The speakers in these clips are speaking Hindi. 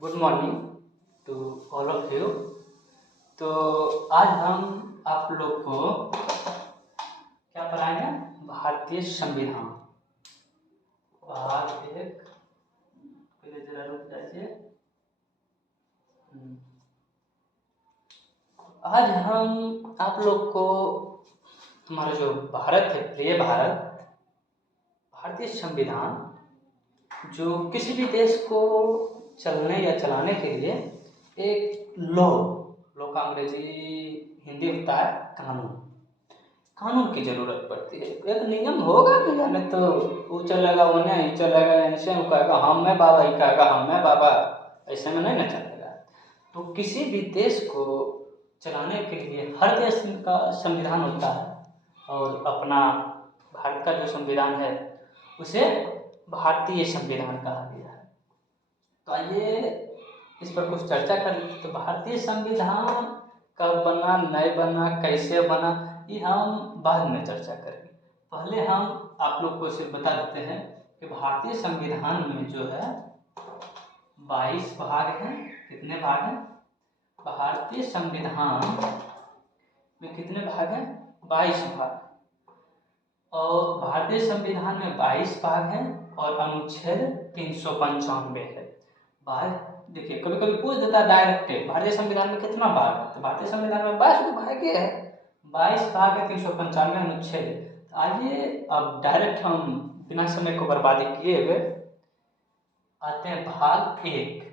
Good morning to all of you. तो आज हम आप लोग को क्या पढ़ाएंगे? भारतीय संविधान। भाग एक। पहले जरा रुक जाइए। आज हम आप लोग को हमारा जो भारत है, प्रिय भारत, भारतीय संविधान जो किसी भी देश को चलने या चलाने के लिए एक लॉ का अंग्रेजी हिंदी होता है कानून की जरूरत पड़ती है। एक नियम होगा कि जाने तो वो चलेगा, वो नहीं चलेगा, ऐसे वो कहेगा हम मैं बाबा, ही कहेगा हम मैं बाबा, ऐसे में नहीं ना चलेगा। तो किसी भी देश को चलाने के लिए हर देश का संविधान होता है और अपना भारत का जो संविधान है उसे भारतीय संविधान कहा गया है। तो आइए इस पर कुछ चर्चा कर लेते। तो भारतीय संविधान कब बना, नहीं बना, कैसे बना, ये हम बाद में चर्चा करेंगे। पहले हम आप लोग को सिर्फ बता देते हैं कि भारतीय संविधान में जो है 22 भाग हैं। कितने भाग हैं? भारतीय संविधान में कितने भाग हैं? 22 भाग। और भारतीय संविधान में 22 भाग हैं और अनुच्छेद 395 है। देखिए कभी कभी पूछ देता है डायरेक्ट, भारतीय संविधान में कितना भाग है? तो भारतीय संविधान में 22 भाग है, 22 भाग है, 395 अनुच्छेद। तो आइए अब डायरेक्ट हम बिना समय को बर्बादी किए हुए आते हैं भाग एक।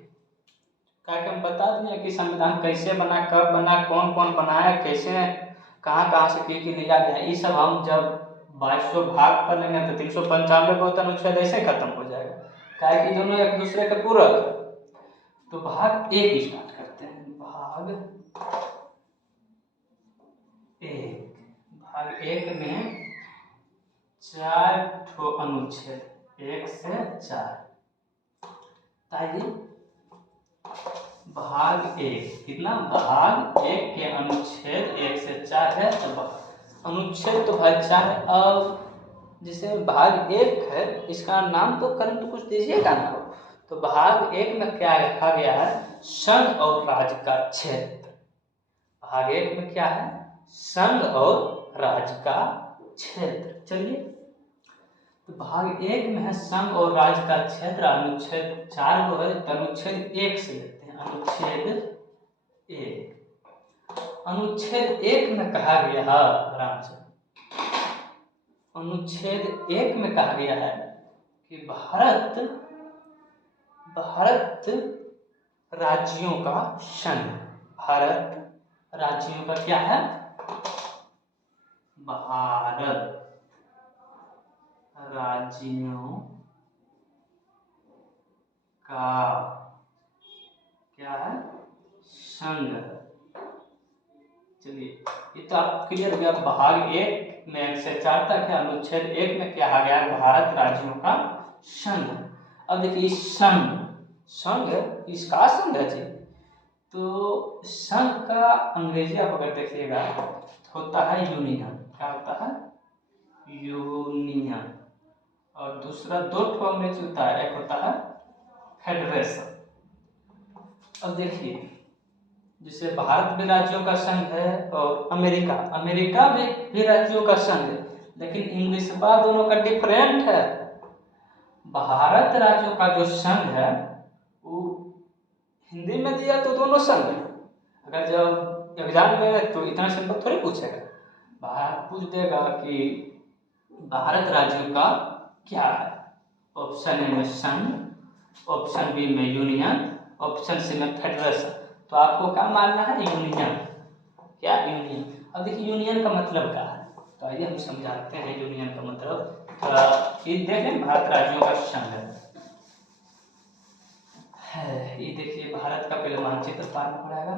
क्या हम बता दें कि संविधान कैसे बना, कब बना, कौन कौन बनाया, कैसे कहाँ कहाँ से की लिया गया, ये सब हम जब 2200 भाग कर लेंगे तो 395 को अनुच्छेद ऐसे खत्म हो जाएगा, क्या कि दोनों एक दूसरे के पूरक है। तो भाग एक स्टार्ट करते हैं। भाग एक में 4 अनुच्छेद, 1 से 4। ताकि भाग एक कितना? भाग एक के अनुच्छेद 1 से 4 है। तो अनुच्छेद तो भाग 4 है। अब जिसे भाग एक है इसका नाम तो कर्म तो कुछ दीजिएगा ना। तो भाग एक में क्या लिखा गया है? संघ और राज्य का क्षेत्र। भाग एक में क्या है? संघ और राज्य का क्षेत्र। चलिए, तो भाग एक में है संघ और राज्य का क्षेत्र। अनुच्छेद 4 को है तो अनुच्छेद 1 से लेते हैं। अनुच्छेद 1 में कहा गया है, आराम से, अनुच्छेद 1 में कहा गया है कि भारत राज्यों का संघ। भारत राज्यों का क्या है? भारत राज्यों का क्या है? संघ। चलिए, ये तो आप क्लियर हो गया। भाग एक में 1 से 4 तक है। अनुच्छेद 1 में क्या आ गया? भारत राज्यों का संघ। अब देखिए संघ इसका संघ है जी। तो संघ का अंग्रेजी आप अगर देखिएगा तो होता है यूनियन। क्या होता है? यूनियन। और दूसरा 2 अंग्रेजी होता है, एक होता है फेडरेशन। अब देखिए, जिसे भारत भी राज्यों का संघ है और अमेरिका में भी राज्यों का संघ है, लेकिन इंग्लिश का दोनों का डिफरेंट है। भारत राज्यों का जो संघ है वो हिंदी में दिया तो दोनों संघ है। अगर जब एग्जाम में तो इतना सिंपल थोड़ी पूछेगा। भारत पूछ देगा कि भारत राज्यों का क्या है। ऑप्शन ए में संघ, ऑप्शन बी में यूनियन, ऑप्शन सी में फेडरेशन। तो आपको क्या मानना है? यूनियन। क्या? यूनियन। अब देखिए यूनियन का मतलब क्या है, तो आइए हम समझाते हैं यूनियन का मतलब। ये देखें, भारत राज्यों का संघ है। ये देखिए भारत का पहले मानचित्र पाना पड़ेगा।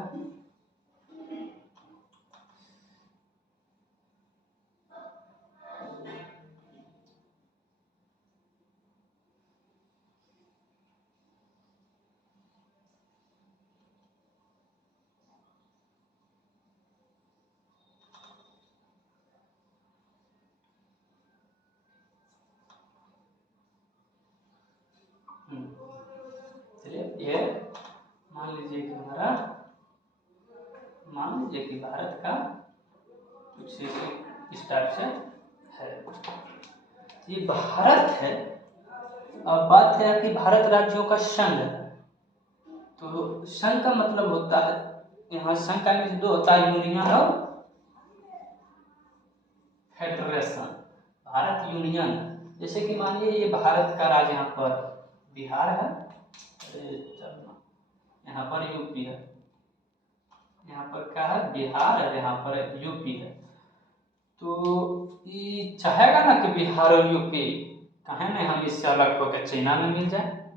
चलिए, ये का, मान लीजिए कि भारत का कुछ इस टाइप से है, ये भारत है। अब बात है कि भारत राज्यों का संघ है, तो संघ का मतलब होता है, यहाँ संघ का इंग्लिश दो होता है, यूनियन और फेडरेशन। भारत यूनियन, जैसे कि मानिए ये भारत का राज्य यहाँ पर बिहार है, यहाँ पर यूपी है, यहाँ पर क्या है बिहार है, यहाँ पर यूपी है। तो ये चाहेगा ना कि बिहार और यूपी कहें ना हम इससे अलग होकर चाइना में मिल जाए।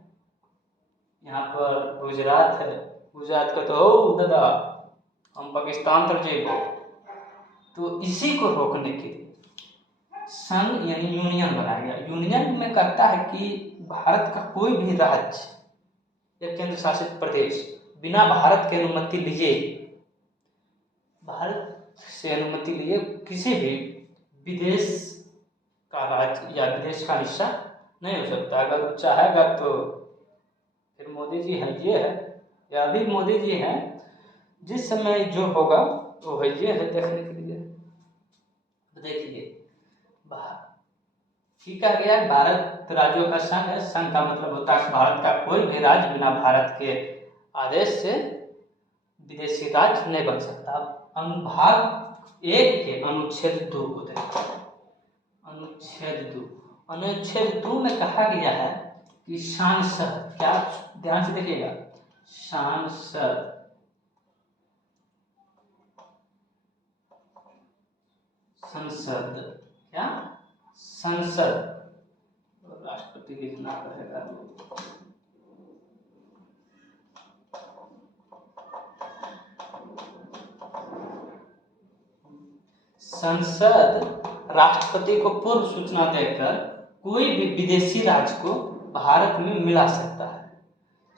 यहाँ पर गुजरात है, गुजरात का तो हो दादा हम पाकिस्तान तर जेबो। तो इसी को रोकने के लिए संघ यानी यूनियन बनाया गया। यूनियन में कहता है कि भारत का कोई भी राज्य या केंद्र शासित प्रदेश बिना भारत की अनुमति लिए, भारत से अनुमति लिए किसी भी विदेश का राज्य या विदेश का हिस्सा नहीं हो सकता। अगर वो चाहेगा तो फिर मोदी जी है ये है, या अभी मोदी जी हैं, जिस समय जो होगा वो है ये है देखने के लिए। देखिए ठीक है गया, भारत राज्यों का संघ है। संघ का मतलब होता है भारत का कोई भी राज्य बिना भारत के आदेश से विदेशी राज्य नहीं बन सकता। अनुभाग 1 के अनुच्छेद 2 को देखते हैं। अनुच्छेद 2 में कहा गया है कि सांसद, क्या ध्यान से देखिएगा, सांसद संसद, क्या संसद, राष्ट्रपति लिखना रहेगा। संसद राष्ट्रपति को पूर्व सूचना देकर कोई भी विदेशी राज्य को भारत में मिला सकता है।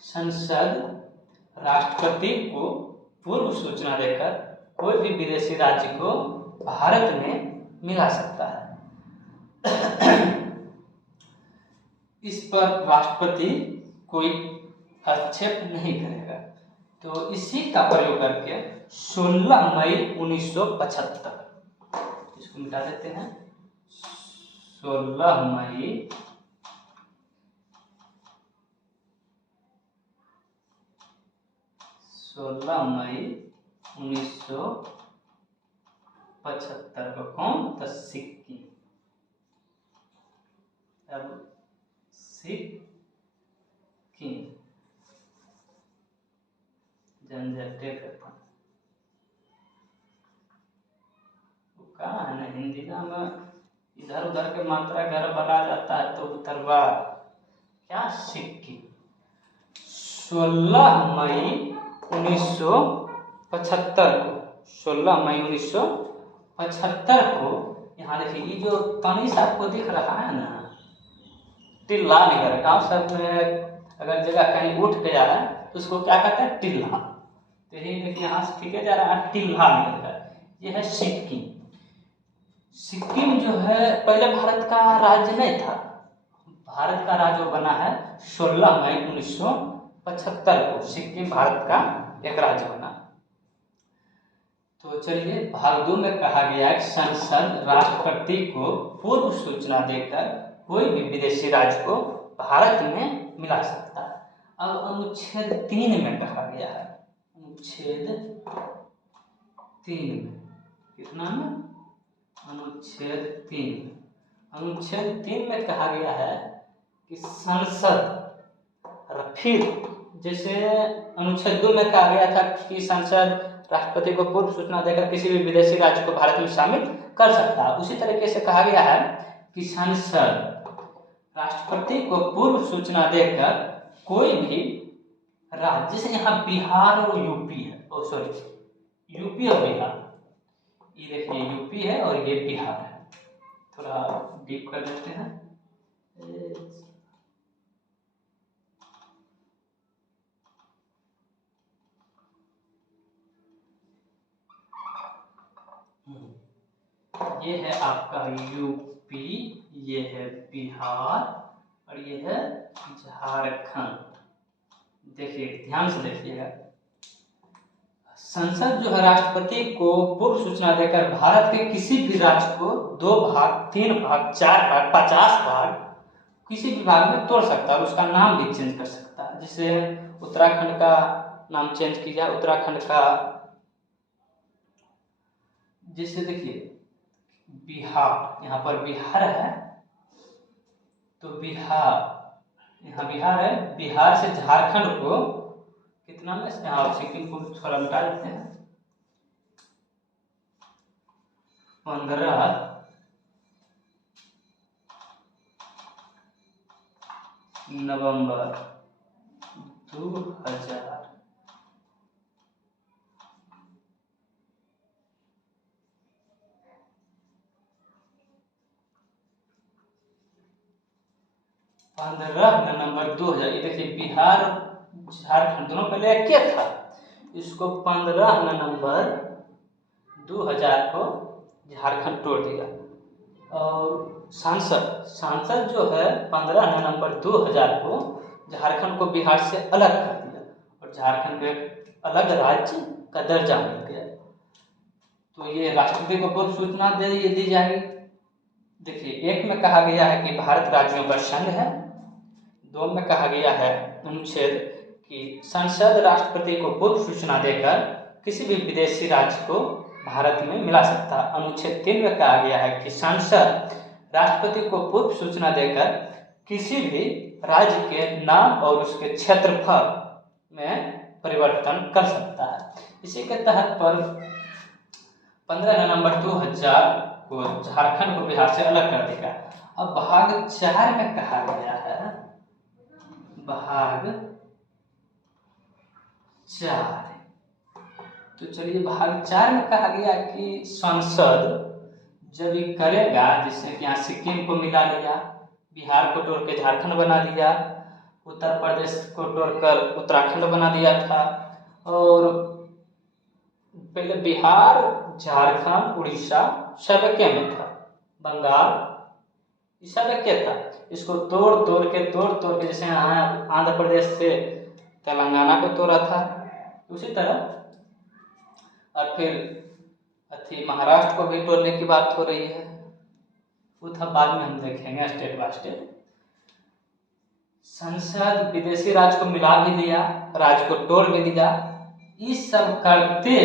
संसद राष्ट्रपति को पूर्व सूचना देकर कोई भी विदेशी राज्य को भारत में मिला सकता है। इस पर राष्ट्रपति कोई हस्तक्षेप नहीं करेगा। तो इसी का प्रयोग करके 16 मई 1975, इसको मिटा देते हैं, 16 मई 1975 को कौन था, सिक्किम। अब सिक्किम जनजातीय करता कहा है ना, हिंदी में इधर उधर के मात्रा गड़बड़ा जाता है तो उतरवा क्या, सिक्किम। 16 मई 1975 को, 16 मई 1975 को, यहाँ देखिए ये जो तनिष आपको दिख रहा है ना, टिल्ला निकल, गाँव सब में अगर जगह कहीं उठ गया है तो उसको क्या कहते हैं, टिल्ला। तो यही देखिए यहाँ से ठीक है जा रहा है, टिल्ला निकल रहा है। ये है सिक्किम। सिक्किम जो है पहले भारत का राज्य नहीं था, भारत का राज्य बना है 16 मई 1975 को, सिक्किम भारत का एक राज्य बना। तो चलिए भाग 2 में कहा गया है संसद राष्ट्रपति को पूर्व सूचना देकर कोई भी विदेशी राज्य को भारत में मिला सकता है। अब अनुच्छेद 3 में कहा गया है, अनुच्छेद 3 में, कितना में, अनुच्छेद 3 में कहा गया है कि संसद, फिर जैसे अनुच्छेद 2 में कहा गया था कि संसद राष्ट्रपति को पूर्व सूचना देकर किसी भी विदेशी राज्य को भारत में शामिल कर सकता है, उसी तरीके से कहा गया है कि संसद राष्ट्रपति को पूर्व सूचना देकर कोई भी राज्य, जैसे यहाँ बिहार और यूपी है, यूपी और बिहार, ये देखिए यूपी है और ये बिहार है। थोड़ा डीप कर देते हैं। ये है आपका यूपी, ये है बिहार और ये है झारखंड। देखिए ध्यान से देखिएगा, संसद जो है राष्ट्रपति को पूर्व सूचना देकर भारत के किसी भी राज्य को 2 भाग, 3 भाग, 4 भाग, 50 भाग किसी भी भाग में तोड़ सकता है और उसका नाम भी चेंज कर सकता है। जैसे उत्तराखंड का नाम चेंज किया, उत्तराखंड का, जैसे देखिए बिहार, यहाँ पर बिहार है तो बिहार, यहाँ बिहार है, बिहार से झारखंड को कितना में, यहाँ सिक्किम को थोड़ा मिटा देते हैं, 15 नवंबर 2000 15 नवंबर 2000। ये देखिए बिहार झारखंड दोनों पहले एक क्या था, इसको 15 नवंबर 2000 को झारखंड तोड़ दिया। और सांसद जो है 15 नवंबर 2000 को झारखंड को बिहार से अलग कर दिया और झारखंड को एक अलग राज्य का दर्जा मिल गया। तो ये राष्ट्रपति को पूर्व सूचना दे दी जाएगी। देखिए, एक में कहा गया है कि भारत राज्यों का संघ है, 2 में कहा गया है अनुच्छेद कि संसद राष्ट्रपति को पूर्व सूचना देकर किसी भी विदेशी राज्य को भारत में मिला सकता है। अनुच्छेद 3 में कहा गया है कि संसद राष्ट्रपति को पूर्व सूचना देकर किसी भी राज्य के नाम और उसके क्षेत्रफल में परिवर्तन कर सकता है। इसी के तहत पर 15 नवंबर 2000 को झारखंड को बिहार से अलग कर देगा। अब भाग 4 में कहा गया है, भाग 4, तो चलिए भाग 4 में कहा गया कि संसद जब ये करेगा, जिससे कि यहाँ सिक्किम को मिला लिया, बिहार को तोड़ के झारखंड बना दिया, उत्तर प्रदेश को तोड़कर उत्तराखंड बना दिया था, और पहले बिहार, झारखंड, उड़ीसा सब के में था, बंगाल सब के था। इसको तोड़ के जैसे यहाँ आंध्र प्रदेश से तेलंगाना को तोड़ा था, उसी तरह और फिर महाराष्ट्र को भी तोड़ने की बात हो रही है। वो था बाद में हम देखेंगे स्टेट बाय स्टेट। संसद विदेशी राज्य को मिला भी दिया, राज्य को तोड़ भी दिया। इस सब करते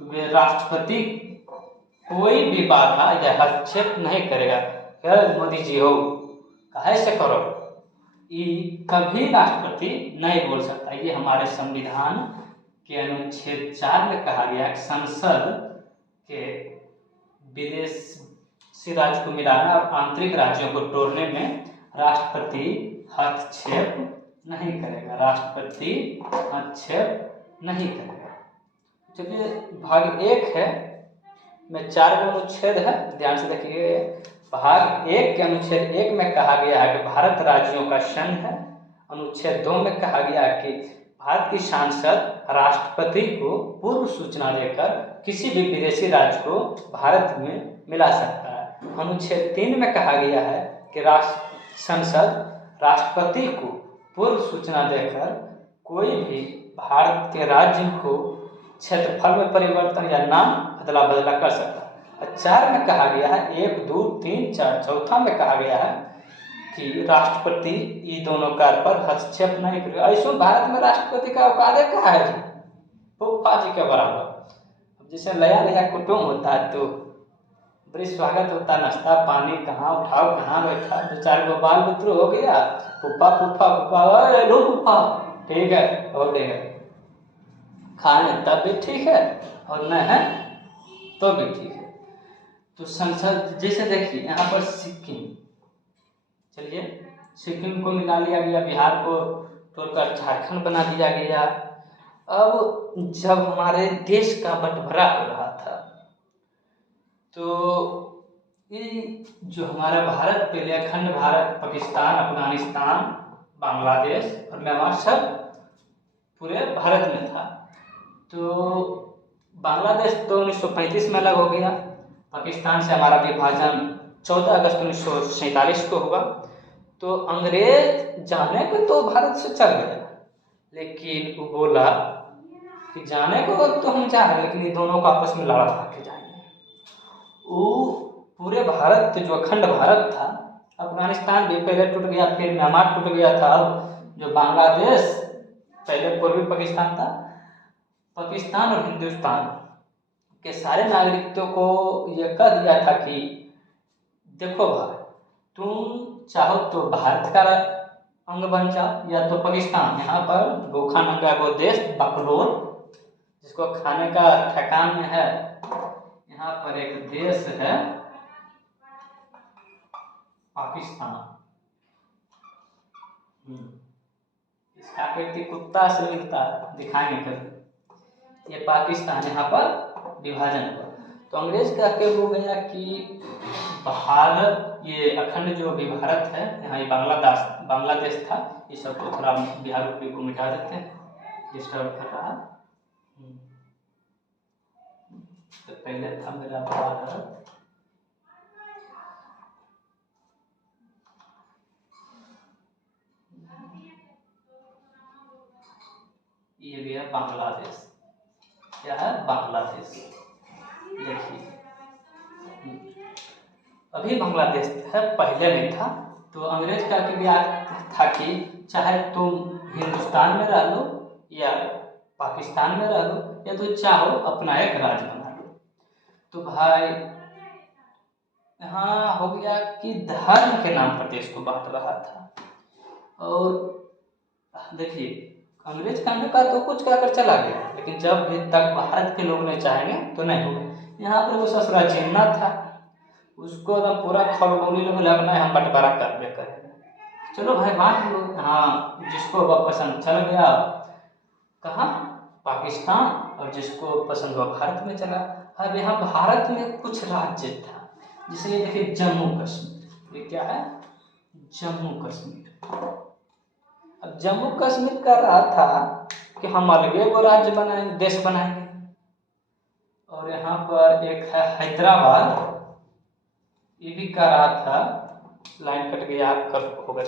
हुए राष्ट्रपति कोई भी बाधा या हस्तक्षेप नहीं करेगा। क्या मोदी जी हो, काहे से करो, ये कभी राष्ट्रपति नहीं बोल सकता। ये हमारे संविधान के अनुच्छेद 4 में कहा गया कि संसद के विदेशी राज्य को मिलाना और आंतरिक राज्यों को तोड़ने में राष्ट्रपति हस्तक्षेप नहीं करेगा, राष्ट्रपति हस्तक्षेप नहीं करेगा। चलिए भाग 1 है, में 4 अनुच्छेद है, ध्यान से देखिए। भाग 1 के अनुच्छेद 1 में कहा गया है कि भारत राज्यों का संघ है। अनुच्छेद 2 में कहा गया है कि भारत की संसद राष्ट्रपति को पूर्व सूचना देकर किसी भी विदेशी राज्य को भारत में मिला सकता है। अनुच्छेद 3 में कहा गया है कि संसद राष्ट्रपति को पूर्व सूचना देकर कोई भी भारत के राज्य को क्षेत्रफल में परिवर्तन या नाम अदला बदला कर सकता है। और 4 में कहा गया है, 1, 2, 3, 4, चौथा में कहा गया है कि राष्ट्रपति ये दोनों कार्य पर हस्तक्षेप नहीं करेगा। ऐसे भारत में राष्ट्रपति का औकात कहाँ है जी, फूफा जी के बराबर। अब जैसे नया कुटुंब होता है तो बड़ी स्वागत होता, नाश्ता पानी कहाँ उठाओ, कहाँ बैठा, 2-4 गो बाल बुतरू हो गया, फूफा फूफा फूफा, लो फूफा, ठीक है, हो गया खाने तब भी ठीक है और न है तो भी ठीक है। तो संसद जैसे देखिए यहाँ पर सिक्किम, चलिए सिक्किम को मिला लिया गया, बिहार को तोड़कर झारखंड बना दिया गया। अब जब हमारे देश का बंटवारा हो रहा था तो ये जो हमारा भारत, पहले अखंड भारत, पाकिस्तान, अफगानिस्तान, बांग्लादेश और म्यांमार सब पूरे भारत में था। तो बांग्लादेश तो 1935 में अलग हो गया, पाकिस्तान से हमारा विभाजन 14 अगस्त 1947 को हुआ। तो अंग्रेज जाने को तो भारत से चल गया, लेकिन वो बोला कि जाने को तो हम जा रहे, लेकिन ये दोनों को आपस में लड़ा के जाएंगे। वो पूरे भारत जो अखंड भारत था, अफगानिस्तान भी पहले टूट गया, फिर म्यांमार टूट गया था, अब जो बांग्लादेश पहले पूर्वी पाकिस्तान था, पाकिस्तान और हिंदुस्तान के सारे नागरिकों को यह कह दिया था कि देखो भाई, तुम चाहो तो भारत का अंग बन जाओ या तो पाकिस्तान। यहाँ पर गोखा नंगा वो देश बकलोल, जिसको खाने का ठिकान में है, यहाँ पर एक देश है पाकिस्तान। इसका आकृति कुत्ता से मिलता है, दिखाएंगे कभी। ये पाकिस्तान यहाँ पर विभाजन हुआ, तो अंग्रेज का क्या हो गया कि भारत, ये अखंड जो भी भारत है, यहाँ ये बांग्लादेश था, ये सबको थोड़ा बिहार को मिटा देते हैं, डिस्टर्ब कर रहा है। तो पहले था मेरा भारत, ये भी है बांग्लादेश। क्या है? बांग्लादेश। देखिए अभी बांग्लादेश है, पहले नहीं था। तो अंग्रेज का क्या था कि चाहे तुम हिंदुस्तान में रह लो या पाकिस्तान में रह लो, या तो चाहो अपना एक राज्य बना लो। तो भाई यहाँ हो गया कि धर्म के नाम पर देश को बांट रहा था। और देखिए अंग्रेज कहने का तो कुछ कहकर चला गया, लेकिन जब भी तक भारत के लोग नहीं चाहेंगे तो नहीं होगा। यहाँ पर वो ससुरा चिन्ह था, उसको ना पूरा खलबोली लोग लगना है हम बंटवारा करबे करेंगे। चलो भाई बांट लो, हाँ जिसको वह पसंद चल गया कहाँ, पाकिस्तान, और जिसको पसंद हुआ भारत में चला। अब यहाँ भारत में कुछ राज्य था, जिसे देखिए जम्मू कश्मीर। ये क्या है? जम्मू कश्मीर। अब जम्मू कश्मीर कर रहा था कि हम अलगे वो राज्य बनाएंगे, देश बनाएंगे। और यहाँ पर एक है हैदराबाद, ये भी कर रहा था। लाइन कट गया, कब होगा?